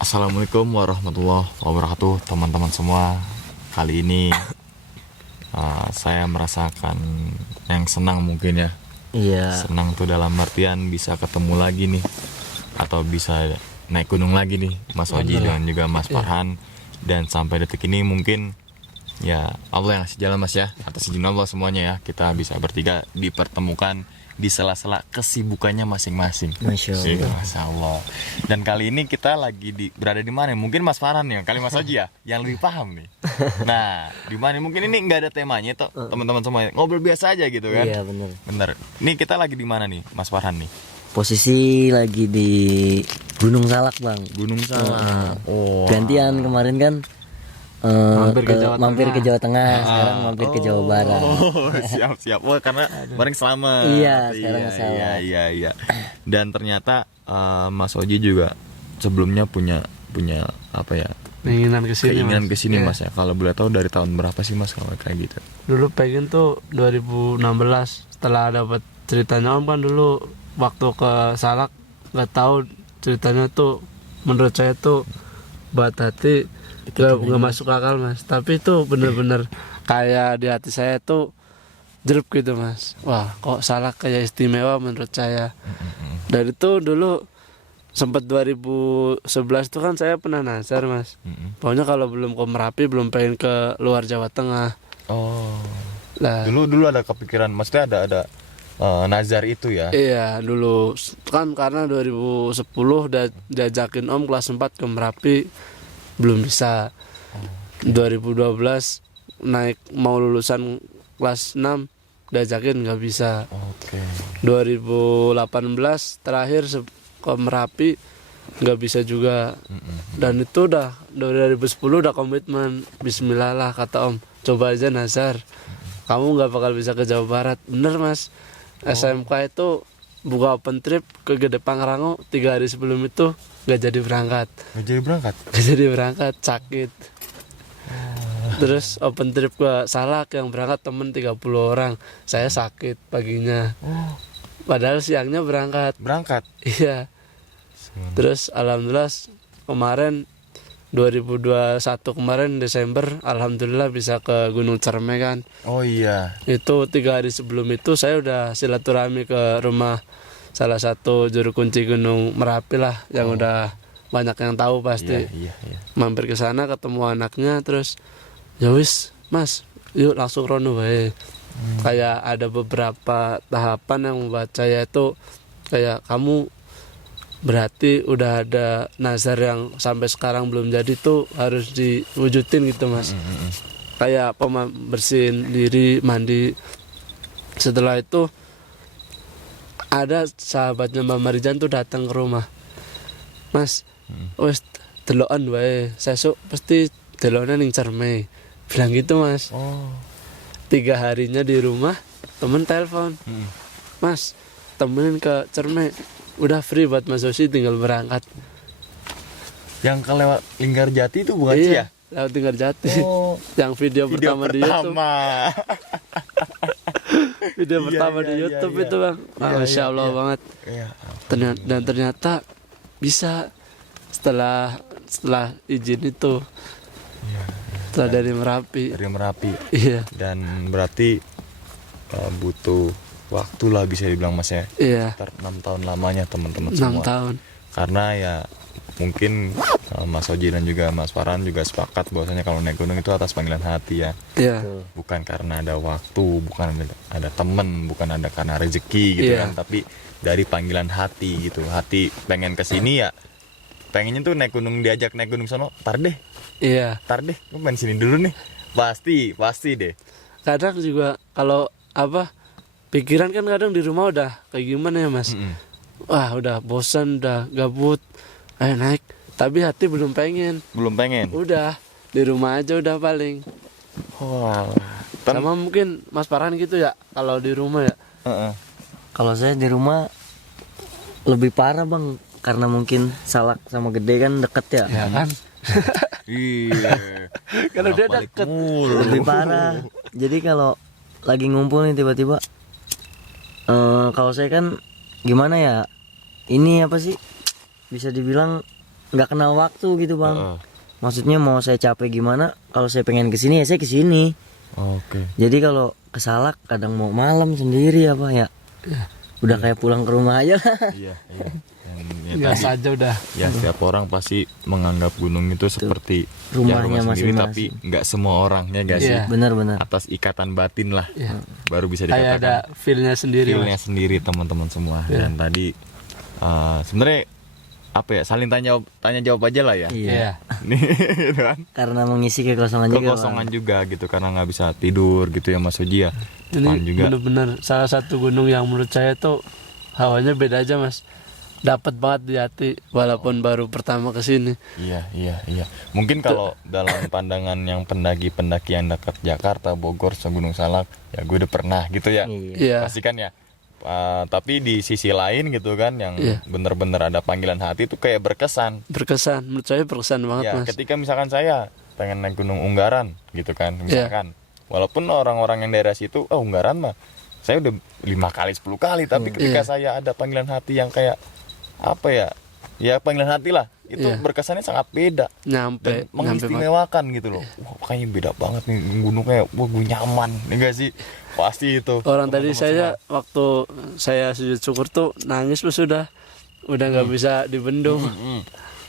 Assalamualaikum warahmatullahi wabarakatuh, teman-teman semua. Kali ini saya merasakan yang senang mungkin ya. Iya. Senang tuh dalam artian bisa ketemu lagi nih, atau bisa naik gunung lagi nih, Mas Oji dan juga Mas Farhan. Dan sampai detik ini mungkin ya Allah yang ngasih jalan Mas ya. Atas izin Allah semuanya ya, kita bisa bertiga dipertemukan di sela-sela kesibukannya masing-masing. Masya Allah. Iya, Masya Allah. Dan kali ini kita lagi berada di mana? Mungkin Mas Farhan ya, kali Mas Oji ya, yang lebih paham nih. Nah, di mana? Mungkin ini nggak ada temanya tuh, teman-teman semua ngobrol biasa aja gitu kan? Iya bener. Bener. Nih kita lagi di mana nih, Mas Farhan nih? Posisi lagi di Gunung Salak bang. Gunung Salak. Oh. Gantian kemarin kan mampir ke Jawa Tengah. Sekarang mampir ke Jawa Barat. Oh, siap. Oh, karena bareng selama. Iya, sekarang selamat. Iya. Dan ternyata Mas Oji juga sebelumnya punya apa ya? Keinginan kesini Ya. Mas ya. Kalau boleh tahu dari tahun berapa sih Mas kalau kayak gitu? Dulu pengen tuh 2016 setelah dapat ceritanya Om kan dulu waktu ke Salak nggak tahu ceritanya tuh menurut saya tuh buat hati nggak masuk akal Mas, tapi itu bener-bener kayak di hati saya tuh jeruk gitu Mas. Wah kok Salak kayak istimewa menurut saya. Dari itu dulu sempat 2011 tuh kan saya pernah nazar Mas. Pokoknya kalau belum ke Merapi belum pengen ke luar Jawa Tengah. Oh. Lah Dulu ada kepikiran, maksudnya ada nazar itu ya. iya dulu kan karena 2010 udah diajakin Om kelas 4 ke Merapi belum bisa. 2012 naik mau lulusan kelas 6 diajakin nggak bisa. Oke. 2018 terakhir ke Merapi nggak bisa juga. Dan itu udah 2010 udah komitmen Bismillah lah kata Om, coba aja nazar, kamu nggak bakal bisa ke Jawa Barat. Bener Mas. SMK itu buka open trip ke Gede Pangrango 3 hari sebelum itu nggak jadi berangkat. Nggak jadi berangkat, sakit. Terus open trip ke Salak yang berangkat temen 30 orang, saya sakit paginya. Padahal siangnya berangkat. Iya. Terus alhamdulillah kemarin 2021 kemarin Desember alhamdulillah bisa ke Gunung Cerme kan. Oh iya. Itu 3 hari sebelum itu saya udah silaturahmi ke rumah salah satu juru kunci Gunung Merapi lah yang udah banyak yang tahu pasti. Iya. Mampir ke sana ketemu anaknya terus ya wis Mas yuk langsung rono bae. Kayak ada beberapa tahapan yang membuat saya itu kayak kamu berarti udah ada nazar yang sampai sekarang belum jadi tuh harus diwujudin gitu Mas. Kayak bersihin diri, mandi. Setelah itu ada sahabatnya Mbak Marijan tuh datang ke rumah. Mas, wes delokan wae. Sesuk pasti delokan ning Cerme. Bilang gitu Mas. 3 harinya di rumah, temen telepon. Mas, temenin ke Cerme. Udah free buat Mas Osi tinggal berangkat. Yang ke lewat Linggarjati itu bukan sih ya? Lewat Linggarjati. Oh. Yang video pertama di YouTube. Video pertama di YouTube itu Bang. Masya Allah banget. Iya. Ternyata bisa setelah izin itu. Setelah dari Merapi. Iya. Dan berarti butuh waktu lah bisa dibilang Mas ya. Iya. 6 tahun lamanya teman-teman 6 semua. tahun. Karena ya mungkin Mas Oji dan juga Mas Farhan juga sepakat bahwasanya kalau naik gunung itu atas panggilan hati ya. Iya. Bukan karena ada waktu, bukan ada temen, bukan ada karena rezeki gitu Iya. kan, tapi dari panggilan hati gitu. Hati pengen kesini ya, pengennya tuh naik gunung, diajak naik gunung sono, tar deh, gue pengen sini dulu nih, pasti deh. Kadang juga kalau pikiran kan kadang di rumah udah kayak gimana ya Mas. Wah udah bosan, udah gabut, ayo naik. Tapi hati belum pengen. Udah di rumah aja udah paling. Sama mungkin Mas Farhan gitu ya kalau di rumah ya. Kalau saya di rumah lebih parah bang, karena mungkin Salak sama Gede kan deket ya. Ya kan. Iya. Kalau dia deket. Lebih parah. Jadi kalau lagi ngumpul nih tiba-tiba, kalau saya kan gimana ya, ini apa sih, bisa dibilang nggak kenal waktu gitu bang. Heeh. Maksudnya mau saya capek gimana, kalau saya pengen kesini ya saya kesini. Oke. Jadi kalau ke Salak kadang mau malam sendiri apa ya, udah kayak pulang ke rumah aja lah. Iya, iya. Dan Biasa aja udah. ya setiap orang pasti menganggap gunung itu seperti Rumahnya rumah sendiri, masing-masing. tapi nggak semua orang ya gak sih? Iya. Benar-benar. Atas ikatan batin lah, Iya. baru bisa Kayak ada dikatakan feel-nya sendiri. feel-nya Mas. sendiri teman-teman semua. Dan tadi sebenarnya apa ya, saling tanya jawab aja lah ya. Iya. Nih, gitu kan? Karena mengisi kekosongan juga. Bang. Kekosongan juga gitu karena nggak bisa tidur gitu ya Mas Oji ya. Ini Fun juga. bener-bener salah satu gunung yang menurut saya tuh hawanya beda aja mas. Dapat banget di hati walaupun baru pertama kesini. Iya. Mungkin kalau dalam pandangan yang pendaki-pendaki yang dekat Jakarta, Bogor, Gunung Salak, ya gue udah pernah gitu ya. Iya. Iya. Pasti kan ya. Tapi di sisi lain gitu kan, yang Iya. bener-bener ada panggilan hati itu kayak berkesan. Berkesan, menurut saya berkesan banget Ya, mas. ketika misalkan saya pengen naik Gunung Unggaran gitu kan, Iya. misalkan. Walaupun orang-orang yang daerah situ, Unggaran mah saya udah 5 kali 10 kali, tapi ketika Iya. saya ada panggilan hati yang kayak apa ya? Ya panggilan hati lah. Itu Iya. berkesannya sangat beda dan Nyampe banget. mengistimewakan gitu loh. Wah, kayaknya beda banget nih gunungnya. Wah, gue nyaman. Ya enggak sih? Pasti itu. Orang tadi Teman-teman saya waktu saya sujud syukur tuh nangis pas udah nggak bisa dibendung. semua.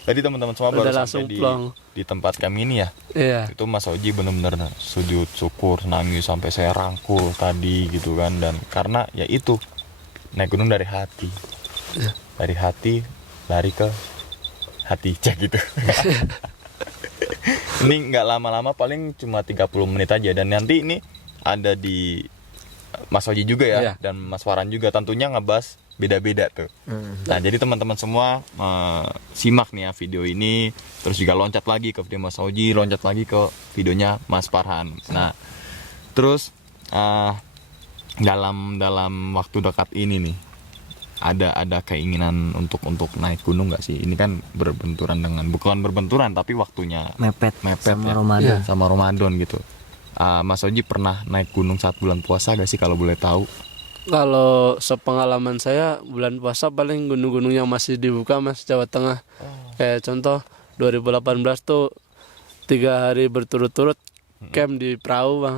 Tadi teman-teman semua Udah baru langsung sampai plong. di tempat kami ini ya. Iya. Itu Mas Oji bener-bener sujud syukur, nangis sampai saya rangkul tadi gitu kan. Dan karena ya itu, naik gunung dari hati. Dari hati lari ke hati, cek gitu. Ini nggak lama-lama, paling cuma 30 menit aja. Dan nanti ini ada di Mas Oji juga ya, Iya. dan Mas Farhan juga tentunya ngebahas beda-beda tuh. Nah, jadi teman-teman semua simak nih ya video ini, terus juga loncat lagi ke video Mas Oji, loncat lagi ke videonya Mas Farhan. Nah, terus dalam waktu dekat ini nih, ada keinginan untuk naik gunung nggak sih? Ini kan berbenturan dengan, bukan berbenturan tapi waktunya Mepet sama ya, Ramadan. sama Ramadan gitu. Mas Oji pernah naik gunung saat bulan puasa gak sih kalau boleh tahu? Kalau sepengalaman saya bulan puasa paling gunung-gunung yang masih dibuka mas, Jawa Tengah. Kayak contoh 2018 tuh 3 hari berturut-turut camp di perahu bang,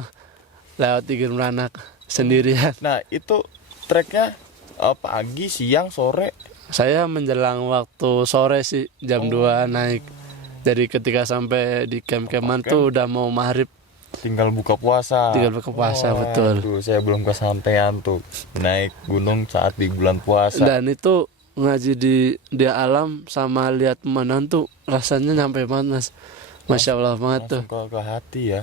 lewat Tigir Meranak sendirian. Nah, itu treknya pagi, siang, sore. Saya menjelang waktu sore sih jam 2 naik. Jadi ketika sampai di camp-campan tuh udah mau maghrib. Tinggal buka puasa. Tinggal buka puasa, betul. Aduh, saya belum kesampaian tuh naik gunung saat di bulan puasa. Dan itu ngaji di alam sama lihat pemandangan tuh rasanya nyampe banget mas. Masya Allah banget tuh. Langsung ke hati ya.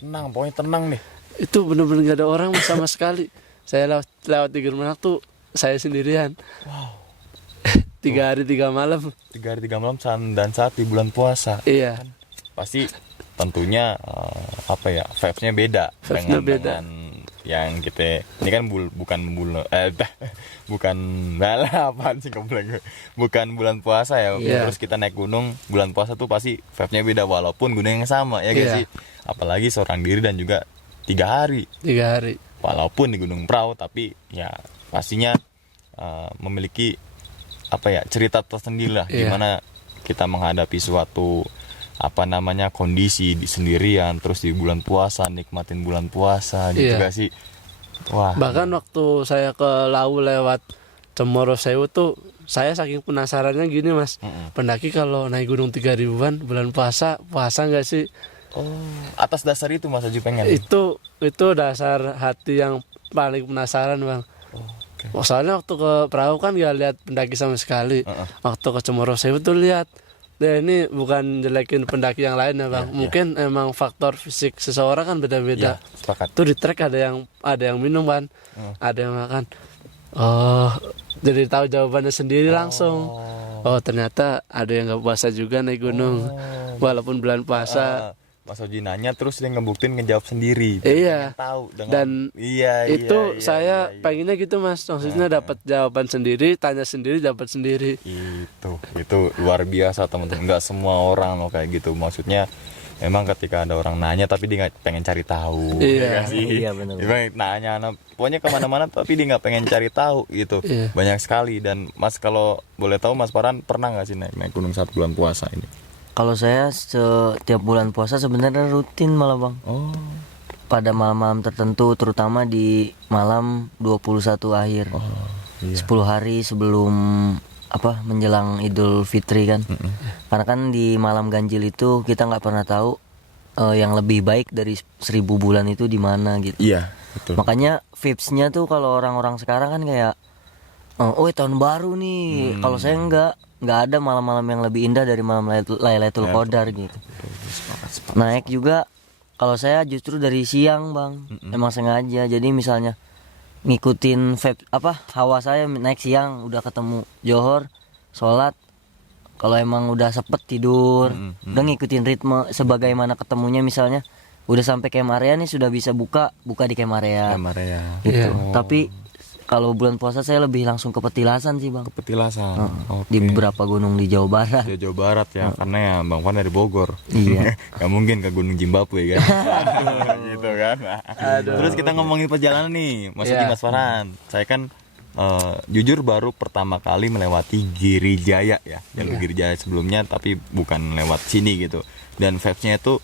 Tenang, pokoknya tenang nih. Itu bener-bener gak ada orang mas, sama sekali. Saya lewat Tigir Meranak tuh saya sendirian. Wow. 3 hari 3 malam. 3 hari 3 malam dan saat di bulan puasa. Iya. Pasti tentunya apa ya, vibes-nya beda Vibes-nya beda. dengan yang kita ini kan bukan apaan sih bukan bulan puasa ya. Iya. Terus kita naik gunung bulan puasa tuh pasti vibe-nya beda walaupun gunung yang sama ya guys Iya. sih. Apalagi seorang diri dan juga 3 hari 3 hari. walaupun di Gunung Prau, tapi ya pastinya memiliki apa ya, cerita tersendiri lah. Iya. Gimana kita menghadapi suatu kondisi di sendirian, terus di bulan puasa nikmatin bulan puasa gitu Iya. gak sih? Wah. Bahkan waktu saya ke Lawu lewat Cemoro Sewu tuh saya saking penasarannya gini mas. Pendaki kalau naik gunung 3000-an bulan puasa nggak sih? Atas dasar itu Mas Haji pengen. Itu dasar hati yang paling penasaran bang. Oke. Soalnya waktu ke perahu kan gak lihat pendaki sama sekali. Waktu ke Cemoro Sewu tuh lihat. Dan ini bukan jelekin pendaki yang lain ya bang. Mungkin emang faktor fisik seseorang kan beda-beda. Iya, sepakat. Tuh di trek ada yang minum kan, ada yang makan. Oh, jadi tahu jawabannya sendiri langsung. Oh ternyata ada yang nggak puasa juga naik gunung, walaupun bulan puasa. Mas Oji nanya terus dia ngebuktiin ngejawab sendiri. Iya. Pengen tahu dengan Dan iya, itu saya iya. pengennya gitu mas, maksudnya dapat jawaban sendiri, tanya sendiri, dapat sendiri. Itu luar biasa teman-teman. Nggak semua orang loh kayak gitu. Maksudnya emang ketika ada orang nanya tapi dia nggak pengen cari tahu, Iya. ya nggak sih? Iya, benar. Dia nanya, pokoknya kemana-mana tapi dia nggak pengen cari tahu gitu. Iya. Banyak sekali. Dan Mas kalau boleh tahu Mas Farhan pernah nggak sih naik gunung saat bulan puasa ini? Kalau saya setiap bulan puasa sebenarnya rutin malah bang. Oh, Pada malam-malam tertentu, terutama di malam 21 akhir. iya. 10 hari sebelum menjelang Idul Fitri kan. Karena kan di malam ganjil itu kita nggak pernah tahu yang lebih baik dari 1000 bulan itu di mana gitu. Iya, betul. Makanya vibes-nya tuh kalau orang-orang sekarang kan kayak tahun baru nih. Kalau saya nggak ada malam-malam yang lebih indah dari malam Lailatul Qadar gitu. Naik juga kalau saya justru dari siang bang, emang sengaja. Jadi misalnya ngikutin hawa saya naik siang, udah ketemu Johor, sholat. Kalau emang udah sepet tidur, udah ngikutin ritme sebagaimana ketemunya. Misalnya udah sampai camp area nih, sudah bisa buka di camp area Maria. gitu. Tapi kalau bulan puasa saya lebih langsung ke petilasan sih bang. Petilasan. Di beberapa gunung di Jawa Barat. Ya, Jawa Barat ya, karena ya Bang Fan dari Bogor. Iya. Gak mungkin ke Gunung Zimbabwe kan. Gitu kan. Terus kita ngomongin perjalanan nih, Mas Oji, Mas Farhan. Saya kan jujur baru pertama kali melewati Giri Jaya ya. Jalur Giri Jaya sebelumnya, tapi bukan lewat sini gitu. Dan vibes-nya itu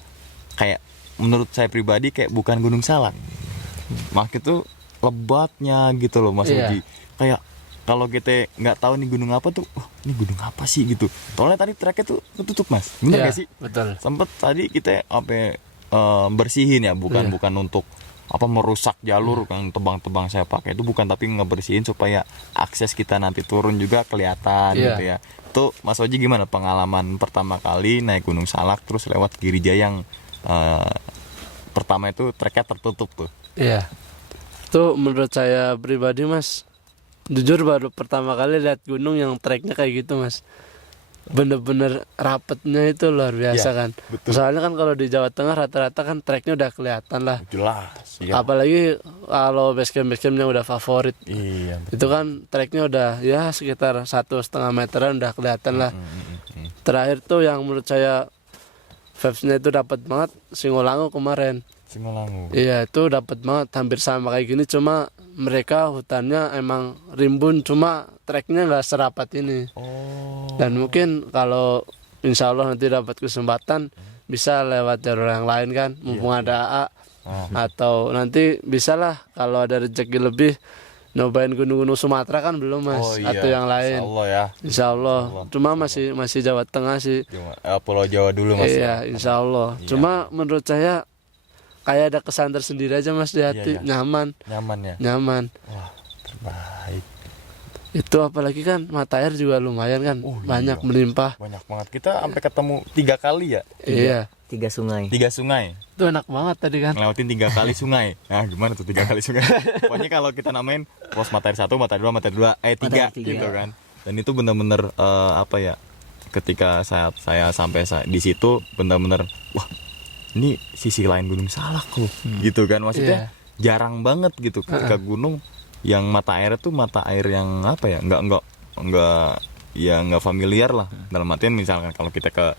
kayak menurut saya pribadi kayak bukan Gunung Salak. Mak itu lebatnya gitu loh Mas Oji. Kayak kalau kita nggak tahu nih gunung apa tuh, ini gunung apa sih gitu. Soalnya tadi treknya tuh ketutup Mas, bener gak sih? Betul. Sempet tadi kita bersihin ya, bukan untuk merusak jalur kan, tebang-tebang saya pakai itu bukan, tapi ngebersihin supaya akses kita nanti turun juga kelihatan gitu ya. Tuh Mas Oji gimana pengalaman pertama kali naik Gunung Salak terus lewat Giri Jaya yang pertama itu treknya tertutup tuh? Iya. Itu menurut saya pribadi Mas, jujur baru pertama kali lihat gunung yang treknya kayak gitu Mas. Bener-bener rapetnya itu luar biasa Iya, kan. betul. Soalnya kan kalau di Jawa Tengah rata-rata kan treknya udah kelihatan lah. Jelas. Iya. Apalagi kalau basecamp-basecampnya udah favorit. Iya. Itu kan treknya udah ya sekitar 1,5 meteran udah kelihatan lah. Terakhir tuh yang menurut saya vibes-nya itu dapat banget Singolangu kemarin. Singolangu. Iya itu dapat banget, hampir sama kayak gini, cuma mereka hutannya emang rimbun, cuma treknya nggak serapat ini. Dan mungkin kalau insya Allah nanti dapat kesempatan bisa lewat jalur yang lain kan, mumpung ada AA. Atau nanti bisa lah kalau ada rezeki lebih nyobain gunung-gunung Sumatera kan belum Mas, atau yang lain. Insya Allah ya. Insya Allah. Cuma masih Jawa Tengah sih. Pulau Jawa dulu Mas. Iya, insya Allah. Iya. Cuma menurut saya kayak ada kesan tersendiri aja Mas di hati, Iya. nyaman. Nyaman ya. Nyaman. Wah, terbaik. Itu apalagi kan mata air juga lumayan kan, banyak iya. melimpah. Banyak banget. Kita sampai ketemu 3 kali ya. Iya. 3 sungai. 3 sungai. Itu enak banget tadi kan. Ngelewatin 3 kali sungai. Nah, gimana tuh 3 kali sungai? Pokoknya kalau kita namain pos mata air 1, mata air 2, mata air 2, 3 gitu kan. Dan itu benar-benar ketika saya sampai di situ benar-benar wah, ini sisi lain Gunung Salak loh. Gitu kan. Maksudnya jarang banget gitu ketika gunung yang mata air itu mata air yang nggak familiar lah. Dalam artian misalkan kalau kita ke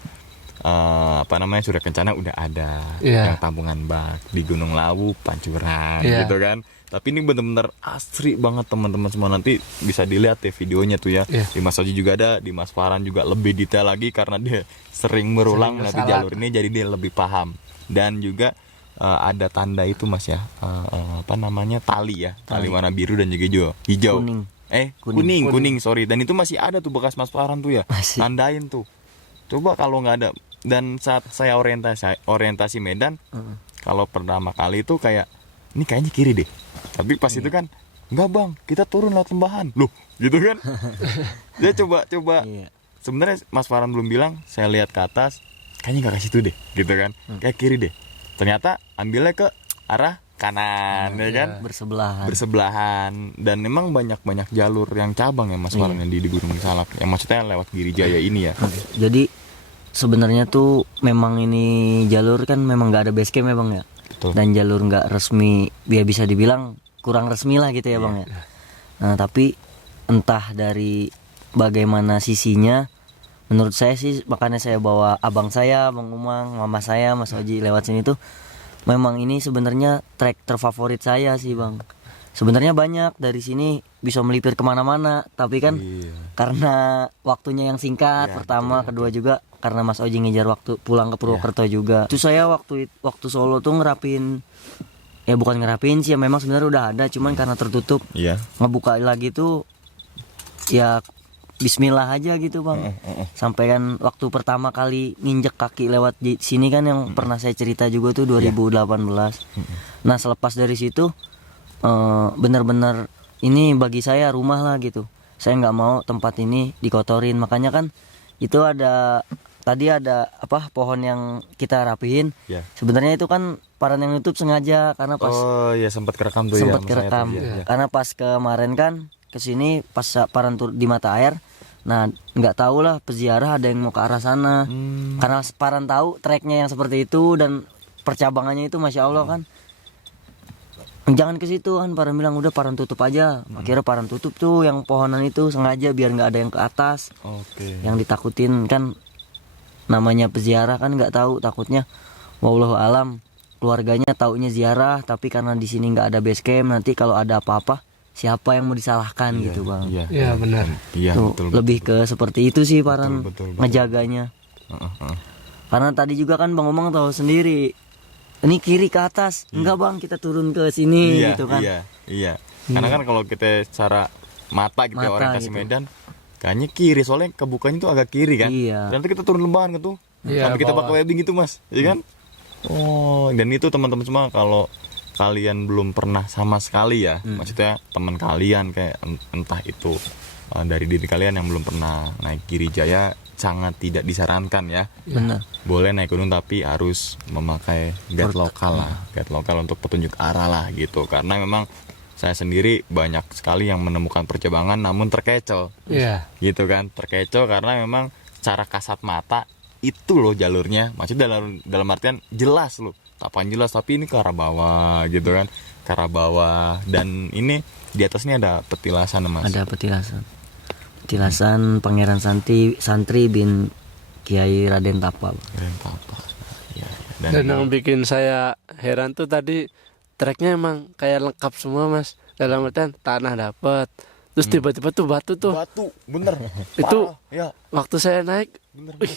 Surya Kencana udah ada yang tampungan bak di Gunung Lawu, Pancuran gitu kan. Tapi ini bener-bener asri banget teman-teman semua, nanti bisa dilihat ya videonya tuh ya. Di Mas Oji juga ada, di Mas Farhan juga lebih detail lagi karena dia sering berulang nanti jalur ini, jadi dia lebih paham. Dan juga ada tanda itu Mas ya, tali ya, tali warna biru dan juga hijau. Kuning, sorry. Dan itu masih ada tuh bekas Mas Farhan tuh ya, tandain tuh. Coba kalau nggak ada. Dan saat saya orientasi Medan, kalau pertama kali itu kayak ini kayaknya kiri deh. Tapi pas itu kan enggak bang, kita turun lewat lembahan. Loh, gitu kan? Dia coba. Sebenarnya Mas Farhan belum bilang, saya lihat ke atas, kayaknya nggak ke situ deh, gitu kan? Kayak kiri deh. Ternyata ambilnya ke arah kanan, ya kan? Bersebelahan. Dan memang banyak jalur yang cabang ya Mas Farhan yang di Gunung Salak. Yang maksudnya lewat Giri Jaya ini ya. Jadi sebenarnya tuh memang ini jalur kan memang nggak ada base camp ya bang ya. Betul. Dan jalur nggak resmi, ya bisa dibilang kurang resmi lah gitu ya bang ya. Nah tapi entah dari bagaimana sisinya, menurut saya sih makanya saya bawa abang saya, Bang Umang, mama saya, Mas Oji lewat sini tuh. Memang ini sebenarnya trek terfavorit saya sih Bang. Sebenarnya banyak dari sini bisa melipir kemana-mana, tapi kan karena waktunya yang singkat pertama, kedua juga karena Mas Oji ngejar waktu pulang ke Purwokerto juga. Itu saya waktu Solo tuh ngerapin, ya bukan ngerapin sih, ya memang sebenarnya udah ada, cuman karena tertutup. Iya. Ngebuka lagi tuh ya Bismillah aja gitu Bang. Sampai kan waktu pertama kali nginjek kaki lewat di sini kan yang pernah saya cerita juga tuh 2018. Nah selepas dari situ benar-benar ini bagi saya rumah lah gitu. Saya nggak mau tempat ini dikotorin. Makanya kan itu tadi ada pohon yang kita rapihin. Ya. Sebenarnya itu kan Paran yang nutup sengaja karena pas Oh ya sempat kerekam tuh sempat ya. kerekam. Karena pas kemarin kan kesini pas Paran di mata air. Nah nggak tahu lah peziarah ada yang mau ke arah sana. Karena Paran tahu treknya yang seperti itu dan percabangannya itu masya Allah kan. Jangan ke situ kan, Paran bilang udah Paran tutup aja. Akhirnya Paran tutup tuh yang pohonan itu sengaja biar nggak ada yang ke atas. Oke. Yang ditakutin kan namanya peziarah kan nggak tahu, takutnya wallahu alam keluarganya taunya ziarah tapi karena di sini nggak ada base camp, nanti kalau ada apa-apa siapa yang mau disalahkan gitu Bang. Iya benar. Iya Tuh, betul. lebih ke seperti itu sih Paran betul. ngejaganya. Karena tadi juga kan Bang Omong tahu sendiri ini kiri ke atas, enggak Bang kita turun ke sini gitu kan. Iya. Karena kan kalau kita secara mata gitu ya, orientasi gitu. Medan kayaknya kiri, soalnya kebukanya tuh agak kiri kan. Iya. Nanti kita turun lembahan gitu. Iya, Sampai kita bawah. pakai webbing gitu Mas, iya kan? Oh, dan itu teman-teman semua kalau kalian belum pernah sama sekali ya, maksudnya teman kalian kayak entah itu dari diri kalian yang belum pernah naik Girijaya, sangat tidak disarankan ya. Benar. Boleh naik gunung tapi harus memakai guide lokal lah, guide lokal untuk petunjuk arah lah gitu. Karena memang saya sendiri banyak sekali yang menemukan percabangan namun terkecoh. Iya. Gitu kan, terkecoh karena memang secara kasat mata itu loh jalurnya, maksudnya dalam artian jelas loh, tapan jelas, tapi ini ke arah bawah gitu kan, ke arah bawah, dan ini di atasnya ada petilasan Mas. Ada petilasan Pangeran Santri bin Kiai Raden Tapa. Keren apa? Ya. Dan yang bikin saya heran tuh tadi treknya emang kayak lengkap semua Mas. Dalam artian tanah dapat, terus tiba-tiba tuh batu tuh. batu, bener. Itu Parah, ya. waktu saya naik, Bener. wih,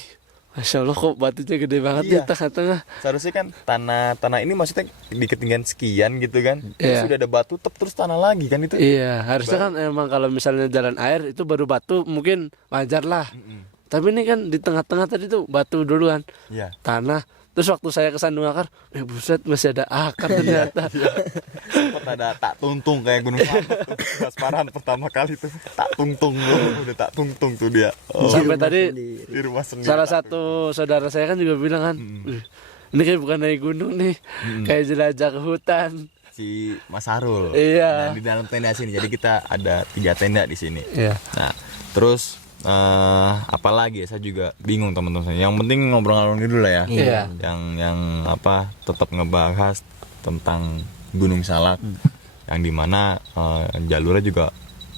masya Allah kok batunya gede banget Iya. di tengah-tengah. Seharusnya kan tanah ini maksudnya di ketinggian sekian gitu kan, terus Iya. sudah ada batu, terus tanah lagi kan itu. Iya, harusnya kan emang kalau misalnya jalan air itu baru batu mungkin wajar lah. Tapi ini kan di tengah-tengah tadi tuh batu duluan, Iya. tanah. Terus waktu saya ke Sandung Akar, buset masih ada akar ternyata. Sempat ada tak tungtung kayak gunung Slamet tuh. Mas Farhan pertama kali tuh tak tungtung loh, udah tak tungtung tuh dia. Oh, Sampai tadi di rumah sendiri. salah satu saudara saya kan juga bilang kan, "Wih, ini kayak bukan naik gunung nih, kayak jelajah ke hutan." Si Mas Harul. Iya. Nah, di dalam tenda sini. Jadi kita ada 3 tenda di sini. Iya. Nah, terus apalagi ya, saya juga bingung teman-teman. Yang penting ngobrol ngalor dulu lah ya. Iya. Yang tetap ngebahas tentang Gunung Salak. Yang dimana jalurnya juga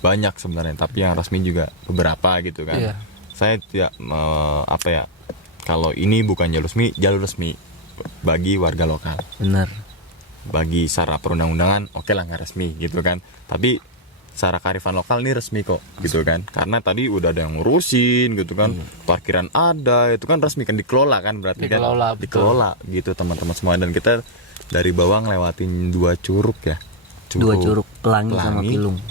banyak sebenarnya, tapi yang resmi juga beberapa gitu kan. Iya. Saya tidak kalau ini bukan jalur resmi bagi warga lokal. Benar. Bagi secara perundang-undangan oke lah nggak resmi gitu kan, tapi secara kearifan lokal ini resmi kok gitu kan, karena tadi udah ada yang ngurusin gitu kan, parkiran ada, itu kan resmi kan, dikelola kan, berarti Dikelola, kan dikelola gitu teman-teman semua. Dan kita dari bawah ngelewatin 2 curug ya, 2 curug Pelangi sama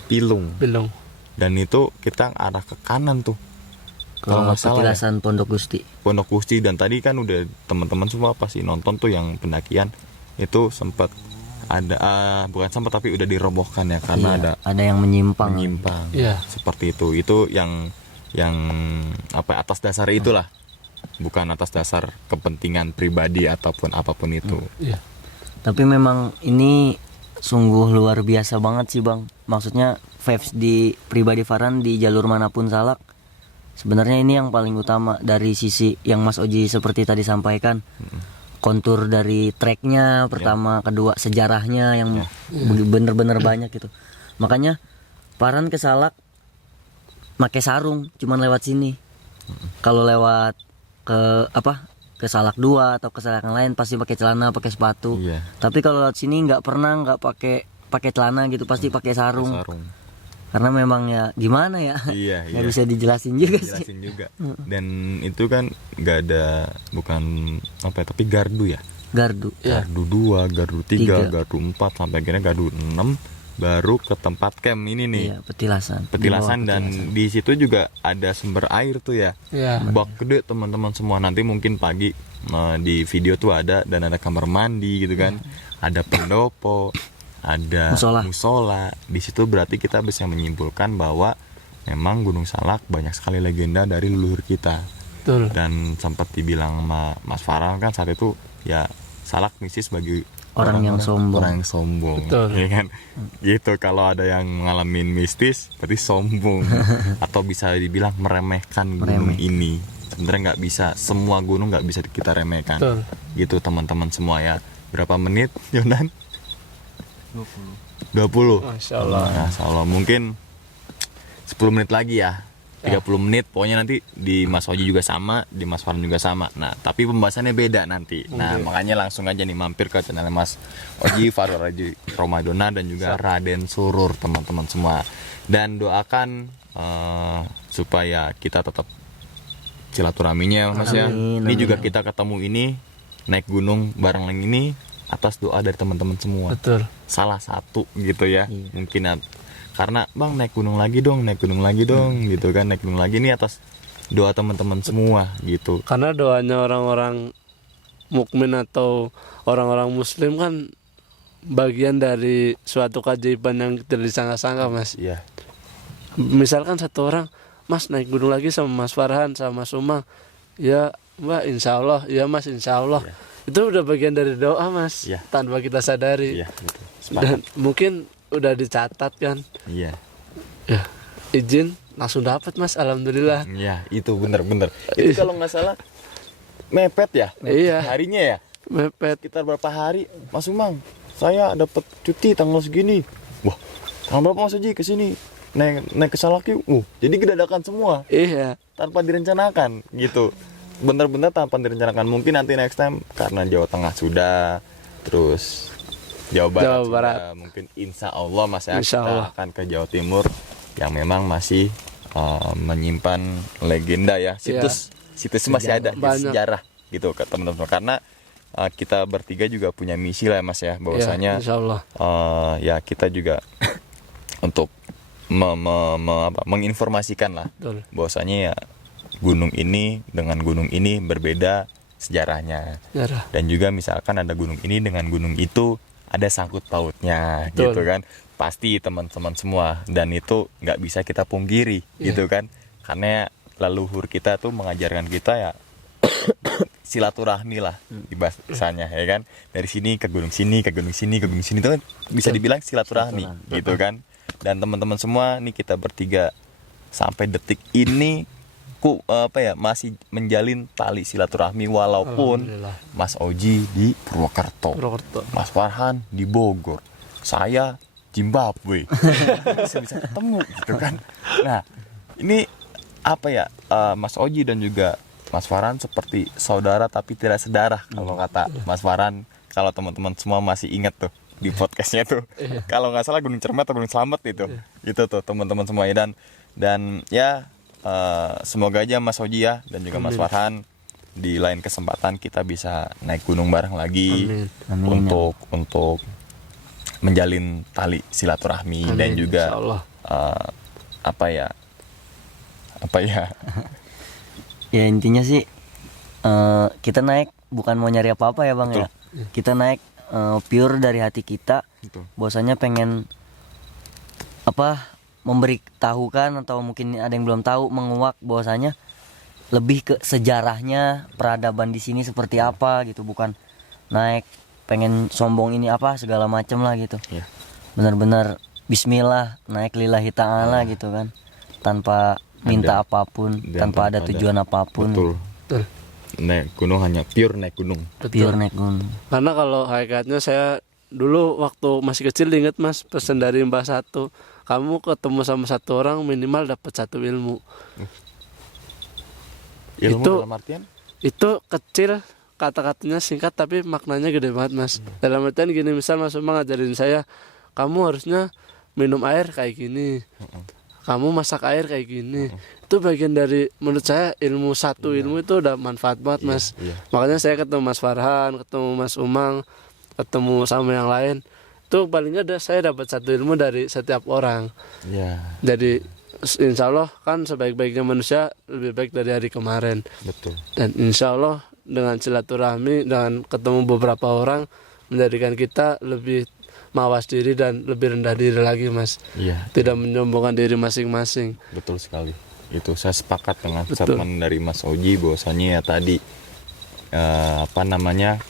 Pilung, Belum. dan itu kita arah ke kanan tuh Ke kalau nggak salah ya, petilasan Pondok Gusti. Pondok Gusti. Dan tadi kan udah teman-teman semua pasti nonton tuh yang pendakian itu sempat ada bukan sempat tapi udah dirobohkan ya, karena Ada yang menyimpang. Iya. seperti itu yang atas dasar itulah, bukan atas dasar kepentingan pribadi ataupun apapun itu. Iya. Tapi memang ini sungguh luar biasa banget sih Bang. Maksudnya vibes di pribadi Farhan di jalur manapun Salak, sebenarnya ini yang paling utama dari sisi yang Mas Oji seperti tadi sampaikan. Kontur dari treknya pertama, kedua sejarahnya yang bener-bener banyak gitu. Makanya Farhan ke Salak pakai sarung cuman lewat sini. Kalau lewat ke ke Salak 2 atau ke Salak yang lain pasti pakai celana, pakai sepatu. Iya. Tapi kalau lewat sini nggak pernah nggak pakai celana gitu, pasti pakai sarung. Sarung. Karena memang ya gimana ya, Iya, nggak iya. bisa dijelasin juga sih. Jelasin juga. Dan itu kan nggak ada, bukan apa ya, tapi gardu ya. Gardu. Gardu 2, gardu 3, Tiga. gardu 4 sampai akhirnya gardu 6 baru ke tempat camp ini nih. Iya, petilasan. Petilasan Di bawah dan di situ juga ada sumber air tuh ya. Iya. Bak gede teman-teman semua. Nanti mungkin pagi di video tuh ada, dan ada kamar mandi gitu kan. Ada pendopo, ada musola. Di situ berarti kita bisa menyimpulkan bahwa memang Gunung Salak banyak sekali legenda dari leluhur kita. Betul. Dan sempat dibilang sama Mas Farah kan saat itu, ya Salak misi sebagai Orang yang sombong. Orang yang sombong. Betul. Ya kan? Gitu, kalau ada yang ngalamin mistis berarti sombong atau bisa dibilang meremehkan gunung ini. Sebenarnya nggak bisa, semua gunung nggak bisa kita remehkan. Betul. Gitu teman-teman semua ya. Berapa menit, Yonan? 20. Masya Allah. Masya Allah. Mungkin 10 menit lagi ya, 30 menit. Pokoknya nanti di Mas Oji juga sama, di Mas Farhan juga sama. Nah, tapi pembahasannya beda nanti. Nah, makanya langsung aja nih mampir ke channel Mas Oji, Farhan Raji Romadona, dan juga Raden Surur, teman-teman semua. Dan doakan supaya kita tetap silaturahminya, Mas ya. Ini juga kita ketemu ini, naik gunung bareng lagi ini atas doa dari teman-teman semua. Betul. Salah satu gitu ya. Mungkin karena Bang naik gunung lagi dong gitu kan, naik gunung lagi nih atas doa teman-teman semua gitu. Karena doanya orang-orang mukmin atau orang-orang muslim kan bagian dari suatu keajaiban yang tidak disangka-sangka, Mas. Iya. Misalkan satu orang, Mas naik gunung lagi sama Mas Farhan, sama Mas Umang, ya Mbak insya Allah, ya Mas insya Allah. Iya. Itu udah bagian dari doa, Mas. Iya. Tanpa kita sadari. Iya, betul. Dan mungkin udah dicatat kan. Iya. Ya, izin langsung dapat, Mas, alhamdulillah. Iya, itu bener-bener. Itu kalau nggak salah mepet ya? Iya. Harinya ya? Mepet. Sekitar berapa hari, Mas Umang? Saya dapat cuti tanggal segini. Wah, tanggal berapa Mas Haji ke sini? Naik ke Salak yuk. Jadi dadakan semua Iya. tanpa direncanakan gitu. Bener-bener tanpa direncanakan. Mungkin nanti next time karena Jawa Tengah sudah, terus Jawa Barat, sudah. Mungkin insya Allah Mas ya, Insya Allah. kita akan ke Jawa Timur yang memang masih menyimpan legenda ya. Situs masih ada di Banyak. sejarah gitu ke teman-teman. Karena kita bertiga juga punya misi lah ya Mas ya, bahwasanya Ya, insya Allah. ya kita juga untuk menginformasikan lah Betul. bahwasanya ya gunung ini dengan gunung ini berbeda sejarahnya. Sejarah. Dan juga misalkan ada gunung ini dengan gunung itu ada sangkut pautnya. Betul. Gitu kan, pasti teman-teman semua, dan itu nggak bisa kita pungkiri. Gitu kan, karena leluhur kita tuh mengajarkan kita ya silaturahmi lah di bahasanya ya kan, dari sini ke gunung sini, ke gunung sini, ke gunung sini, itu kan bisa dibilang silaturahmi gitu kan. Dan teman-teman semua nih, kita bertiga sampai detik ini masih menjalin tali silaturahmi, walaupun Alhamdulillah. Mas Oji di Purwokerto, Purwokerto. Mas Farhan di Bogor, saya Zimbabwe. bisa ketemu gitu kan. Nah, ini apa ya, Mas Oji dan juga Mas Farhan seperti saudara tapi tidak sedarah kalau kata Mas Farhan. Kalau teman-teman semua masih ingat tuh di podcastnya tuh, kalau nggak salah Gunung Cermat atau Gunung Slamet itu tuh teman-teman semuanya. Dan ya semoga aja Mas Oji ya dan juga Mas Farhan di lain kesempatan kita bisa naik gunung bareng lagi. Amin. untuk menjalin tali silaturahmi. Amin. Dan juga Insya Allah. apa ya Ya intinya sih kita naik bukan mau nyari apa-apa ya Bang. Betul. Ya. Kita naik pure dari hati kita. Betul. Bahwasanya pengen memberitahukan, atau mungkin ada yang belum tahu, menguak bahwasanya lebih ke sejarahnya peradaban di sini seperti apa gitu, bukan naik pengen sombong ini apa segala macam lah gitu. Iya. Benar-benar bismillah naik lillahi ta'ala gitu kan, tanpa minta apapun, dan tanpa ada tujuan apapun. Betul. Betul. Naik gunung hanya pure naik gunung. Pure naik gunung. Karena kalau hakikatnya saya dulu waktu masih kecil inget, Mas, pesan dari Mbah Satu, kamu ketemu sama satu orang minimal dapat satu ilmu. Ilmu Itu- dalam artian? Itu kecil, kata-katanya singkat tapi maknanya gede banget mas. Dalam artian gini, misal Mas Umang ngajarin saya, kamu harusnya minum air kayak gini, kamu masak air kayak gini. Itu bagian dari, menurut saya ilmu satu ilmu itu udah manfaat banget mas. Iya. Makanya saya ketemu Mas Farhan, ketemu Mas Umang, ketemu sama yang lain, itu paling nggak saya dapat satu ilmu dari setiap orang. Iya, Jadi insya Allah kan sebaik-baiknya manusia lebih baik dari hari kemarin. betul. Dan insya Allah dengan silaturahmi, dengan ketemu beberapa orang, menjadikan kita lebih mawas diri dan lebih rendah diri lagi mas. Iya, Tidak menyombongkan diri masing-masing. betul sekali. Itu saya sepakat dengan Betul. statement dari Mas Oji bahwasanya ya tadi apa namanya,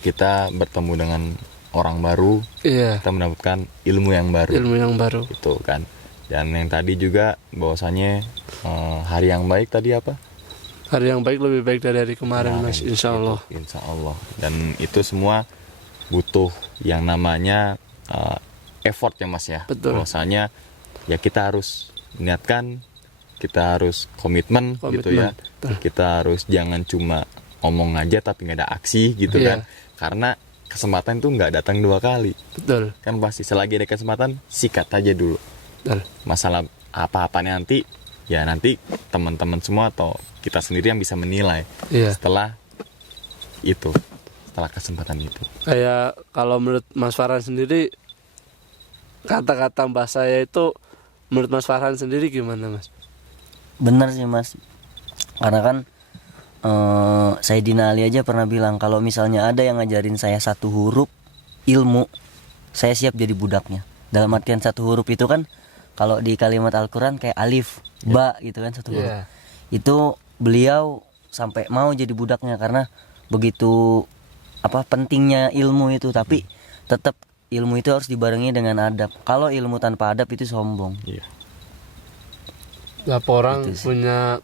kita bertemu dengan orang baru, Iya, kita mendapatkan ilmu yang baru. ilmu yang baru. Itu kan. Dan yang tadi juga bahwasanya hari yang baik tadi apa? Hari yang baik lebih baik dari hari kemarin mas, insya Allah. Insya Allah. Dan itu semua butuh yang namanya effort ya mas ya. Betul. Bahwasanya ya kita harus niatkan, kita harus komitmen gitu ya. Betul. Kita harus jangan cuma ngomong aja tapi nggak ada aksi gitu Iya. kan. Karena kesempatan itu nggak datang 2 kali. Betul, Kan pasti selagi ada kesempatan sikat aja dulu. betul. Masalah apa-apa nanti ya nanti teman-teman semua atau kita sendiri yang bisa menilai Iya. setelah itu, setelah kesempatan itu. Kayak kalau menurut Mas Farhan sendiri, kata-kata mbah saya itu menurut Mas Farhan sendiri gimana mas? Bener sih mas, karena kan Sayyidina Ali aja pernah bilang kalau misalnya ada yang ngajarin saya satu huruf ilmu, saya siap jadi budaknya. Dalam artian satu huruf itu kan kalau di kalimat Al-Quran kayak alif, ba gitu kan, satu huruf. Iya. Itu beliau sampai mau jadi budaknya karena begitu apa pentingnya ilmu itu. Tapi tetap ilmu itu harus dibarengi dengan adab. Kalau ilmu tanpa adab itu sombong. Iya. Tiap orang Gitu sih. punya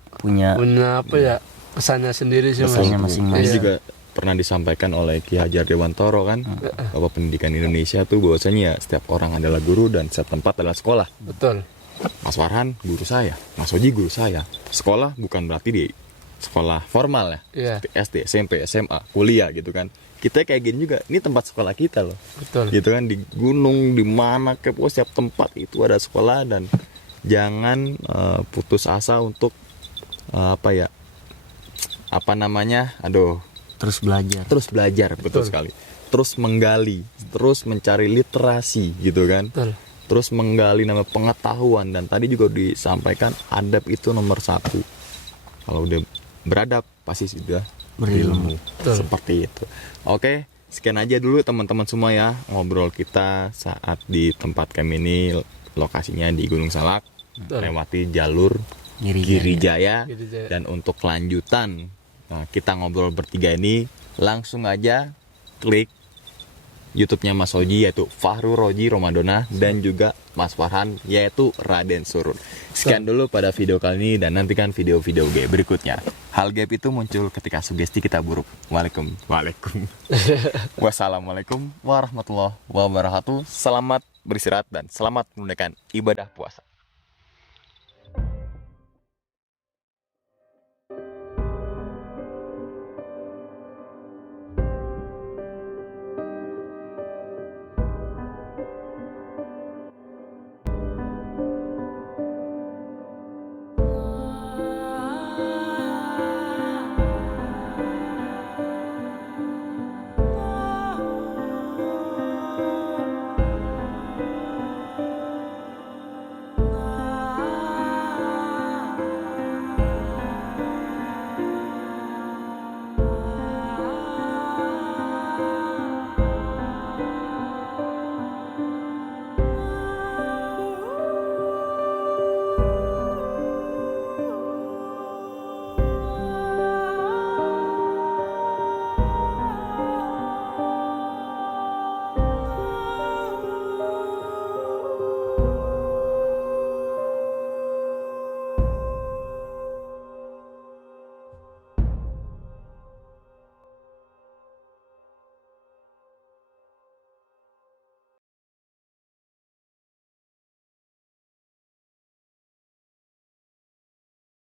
Punya apa ya, kesannya sendiri sih mas. Kesannya masing-masing. Ini Iya. juga pernah disampaikan oleh Ki Hajar Dewantoro kan, Bapak Pendidikan Indonesia tuh bahwasanya ya setiap orang adalah guru dan setiap tempat adalah sekolah. Betul. Mas Farhan guru saya, Mas Oji guru saya. Sekolah bukan berarti di sekolah formal ya, Iya. seperti SD, SMP, SMA, kuliah gitu kan. Kita kayak gini juga, ini tempat sekolah kita loh. Betul. Gitu kan, di gunung, di mana ke setiap tempat itu ada sekolah. Dan jangan putus asa untuk apa ya, apa namanya, terus belajar. terus belajar. Betul sekali, terus menggali, terus mencari literasi gitu kan, Betul. terus menggali nama pengetahuan. Dan tadi juga disampaikan adab itu nomor 1. Kalau udah beradab pasti sudah berilmu. Betul. Seperti itu. Oke, sekian aja dulu teman-teman semua ya ngobrol kita saat di tempat kami ini. Lokasinya di Gunung Salak, Betul. lewati jalur Giri Girijaya. Girijaya. Dan untuk kelanjutan kita ngobrol bertiga ini, langsung aja klik YouTube-nya Mas Oji yaitu Fahru Roji Romadona, dan juga Mas Farhan yaitu Raden Surun. Sekian dulu pada video kali ini, dan nantikan video-video G berikutnya. Hal gaib itu muncul ketika sugesti kita buruk. Wassalamualaikum warahmatullahi wabarakatuh. Selamat beristirahat dan selamat menunaikan ibadah puasa.